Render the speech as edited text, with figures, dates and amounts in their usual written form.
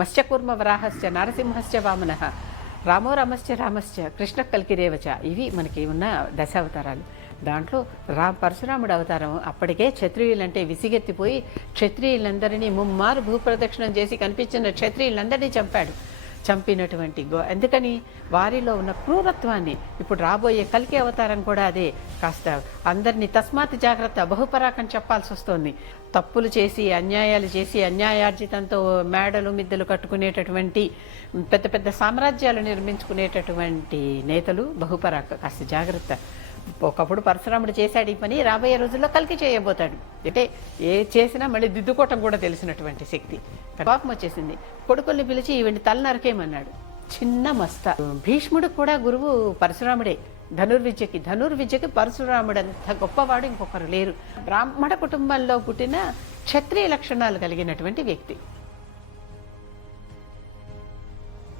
మత్స్యకూర్మ వరాహశ్చ నరసింహశ్చ వామనః రామో రామశ్చ కృష్ణ కల్కిరేవచ. ఇవి మనకి ఉన్న దశావతారాలు. దాంట్లో పరశురాముడు అవతారం అప్పటికే క్షత్రియులంటే విసిగెత్తిపోయి క్షత్రియులందరినీ ముమ్మారు భూప్రదక్షిణం చేసి కనిపించిన క్షత్రియులందరినీ చంపినటువంటి ఎందుకని వారిలో ఉన్న క్రూరత్వాన్ని ఇప్పుడు రాబోయే కల్కి అవతారం కూడా అదే. కాస్త అందరినీ తస్మాత్ జాగ్రత్త బహుపరాకం చెప్పాల్సి వస్తుంది. తప్పులు చేసి అన్యాయాలు చేసి అన్యాయార్జితంతో మేడలు మిద్దెలు కట్టుకునేటటువంటి పెద్ద పెద్ద సామ్రాజ్యాలు నిర్మించుకునేటటువంటి నేతలు బహుపరాక, కాస్త జాగ్రత్త. ఒకప్పుడు పరశురాముడు చేశాడు ఈ పని, రాబోయే రోజుల్లో కల్కి చేయబోతాడు. అంటే ఏ చేసినా మళ్ళీ దిద్దుకోవటం కూడా తెలిసినటువంటి శక్తి. కోపం వచ్చేసింది, కొడుకుల్ని పిలిచి ఈవెంటి తల నరకేమన్నాడు. చిన్న మస్తా. భీష్ముడు కూడా గురువు పరశురాముడే ధనుర్విద్యకి పరశురాముడంత గొప్పవాడు ఇంకొకరు లేరు. బ్రాహ్మణ కుటుంబంలో పుట్టిన క్షత్రియ లక్షణాలు కలిగినటువంటి వ్యక్తి.